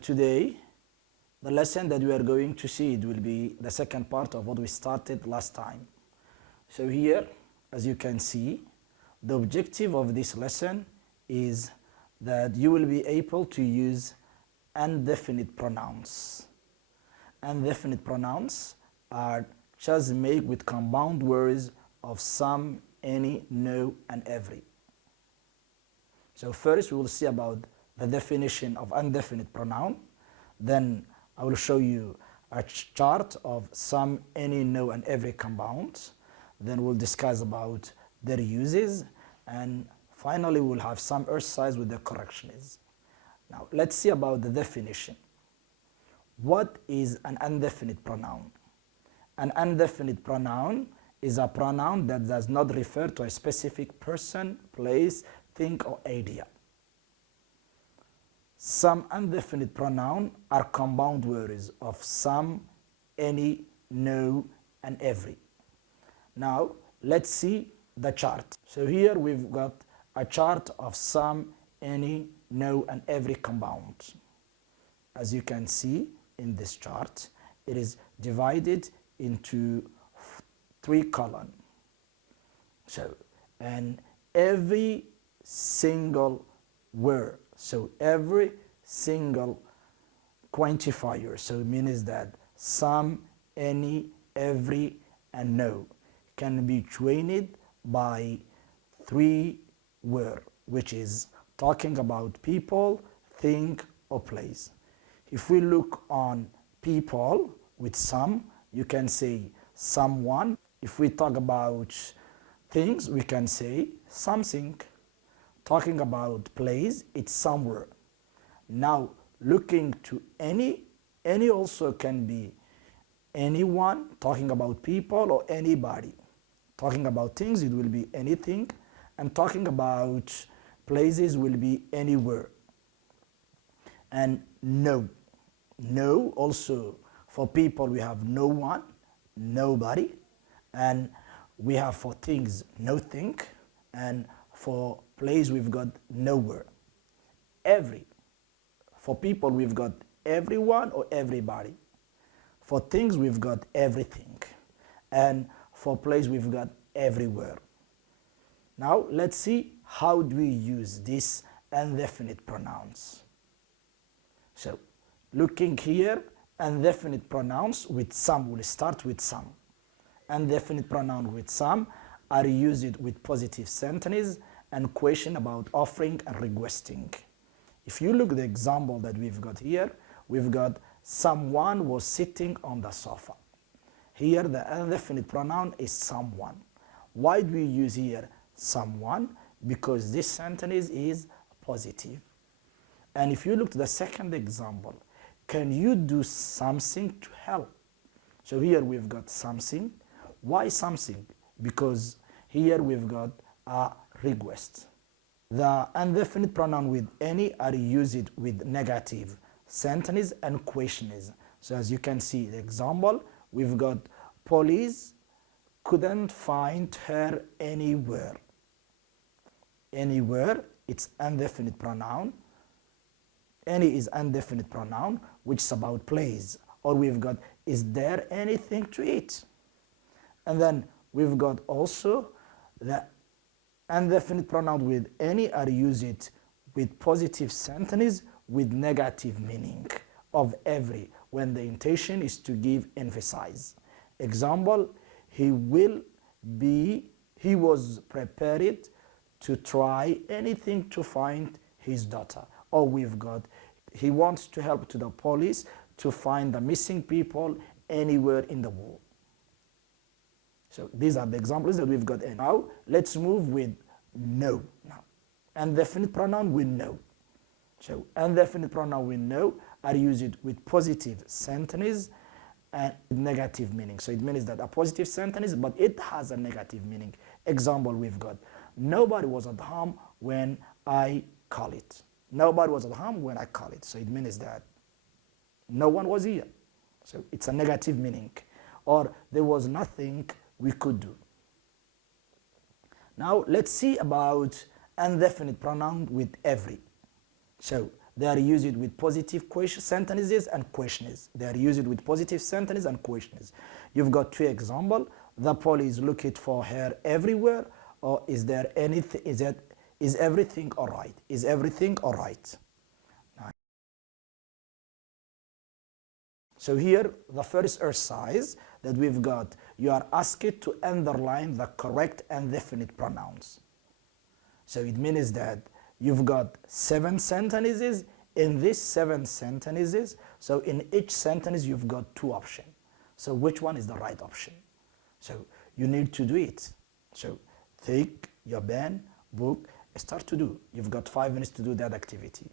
Today, the lesson that we are going to see, it will be the second part of what we started last time. So here, as you can see, the objective of this lesson is that you will be able to use indefinite pronouns. Indefinite pronouns are just made with compound words of some, any, no, and every. So first we will see about the definition of indefinite pronoun. Then I will show you a chart of some, any, no, and every compounds. Then we'll discuss about their uses, and finally we'll have some exercise with the corrections. Now let's see about the definition. What is an indefinite pronoun? An indefinite pronoun is a pronoun that does not refer to a specific person, place, thing, or idea. Some indefinite pronouns are compound words of some, any, no, and every. Now, let's see the chart. So here we've got a chart of some, any, no, and every compound. As you can see in this chart, it is divided into 3 columns. So, and every single word, so every single quantifier, so it means that some, any, every, and no can be joined by 3 words, which is talking about people, thing, or place. If we look on people with some, you can say someone. If we talk about things, we can say something. Talking about place, it's somewhere. Now, looking to any also can be anyone, talking about people, or anybody. Talking about things, it will be anything, and talking about places will be anywhere. And no also, for people we have no one, nobody, and we have for things nothing, and for place we've got nowhere. Every. For people we've got everyone or everybody. For things we've got everything, and for place we've got everywhere. Now let's see how do we use these indefinite pronouns. So looking here, indefinite pronouns with some, we'll start with some. Indefinite pronouns with some are used with positive sentences and question about offering and requesting. If you look at the example that we've got here, we've got someone was sitting on the sofa. Here the indefinite pronoun is someone. Why do we use here someone? Because this sentence is positive. And if you look to the second example, can you do something to help? So here we've got something. Why something? Because here we've got a request. The indefinite pronoun with any are used with negative sentences and questions. So as you can see the example, we've got police couldn't find her anywhere. Anywhere, it's indefinite pronoun. Any is indefinite pronoun, which is about place. Or we've got, is there anything to eat? And then we've got also the indefinite pronoun with any are used with positive sentences with negative meaning of every, when the intention is to give emphasize. Example, he was prepared to try anything to find his daughter. Or we've got, he wants to help to the police to find the missing people anywhere in the world. So these are the examples that we've got. And now let's move with no. Now, indefinite pronoun with no. So indefinite pronoun with no are used with positive sentences and negative meaning. So it means that a positive sentence, but it has a negative meaning. Example, we've got, nobody was at home when I call it. Nobody was at home when I call it. So it means that no one was here. So it's a negative meaning. Or there was nothing we could do. Now let's see about indefinite pronoun with every. So They are used with positive question sentences and questions. They are used with positive sentences and questions. You've got two examples. The police looking for her everywhere, or is there anything, is everything all right? Is everything all right? So here, the first exercise that we've got, you are asked to underline the correct and definite pronouns. So it means that you've got 7 sentences. In these 7 sentences, so in each sentence you've got 2 options. So which one is the right option? So you need to do it. So take your pen, book, start to do. You've got 5 minutes to do that activity.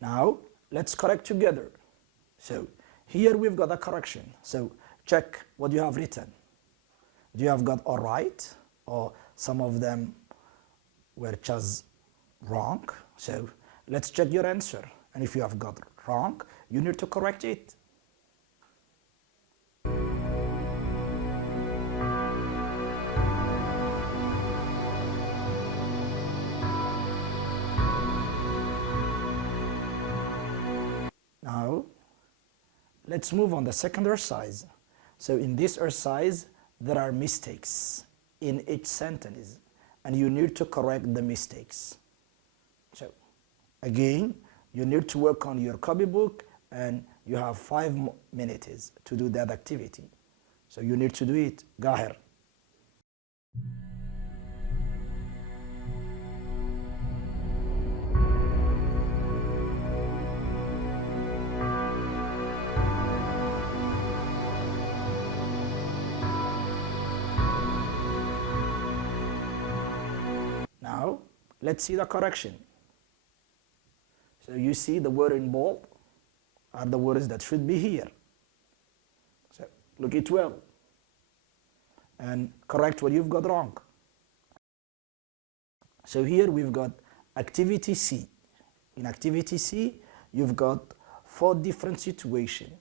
Now, let's correct together. So, here we've got a correction. So, check what you have written. Do you have got all right? Or some of them were just wrong? So, let's check your answer. And if you have got wrong, you need to correct it. Now, let's move on the second exercise. So in this exercise, there are mistakes in each sentence, and you need to correct the mistakes. So again, you need to work on your copybook, and you have 5 minutes to do that activity. So you need to do it. Go ahead. Now, let's see the correction. So you see the word in bold are the words that should be here. So look it well and correct what you've got wrong. So here we've got activity C. In activity C, you've got 4 different situations,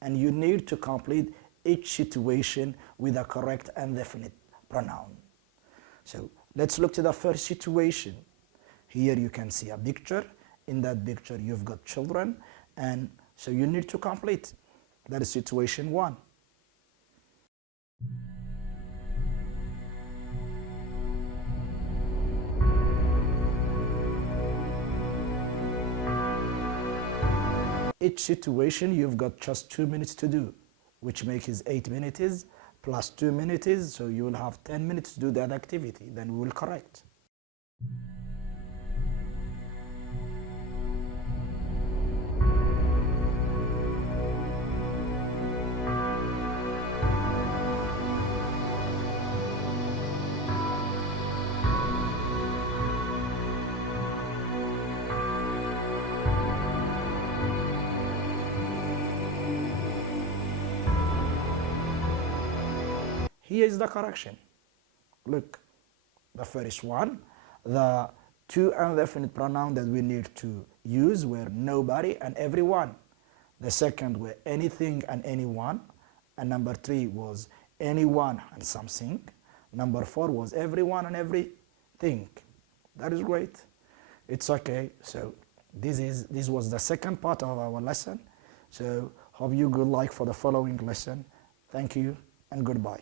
and you need to complete each situation with a correct and definite pronoun. So let's look to the first situation. Here you can see a picture. In that picture you've got children, and so you need to complete. That is situation 1. Each situation you've got just 2 minutes to do, which makes 8 minutes plus 2 minutes, so you will have 10 minutes to do that activity. Then we will correct. Here is the correction. Look, the first one, the 2 indefinite pronouns that we need to use were nobody and everyone. The second were anything and anyone. And number 3 was anyone and something. Number 4 was everyone and everything. That is great. It's okay. So this was the second part of our lesson. So hope you good luck for the following lesson. Thank you and goodbye.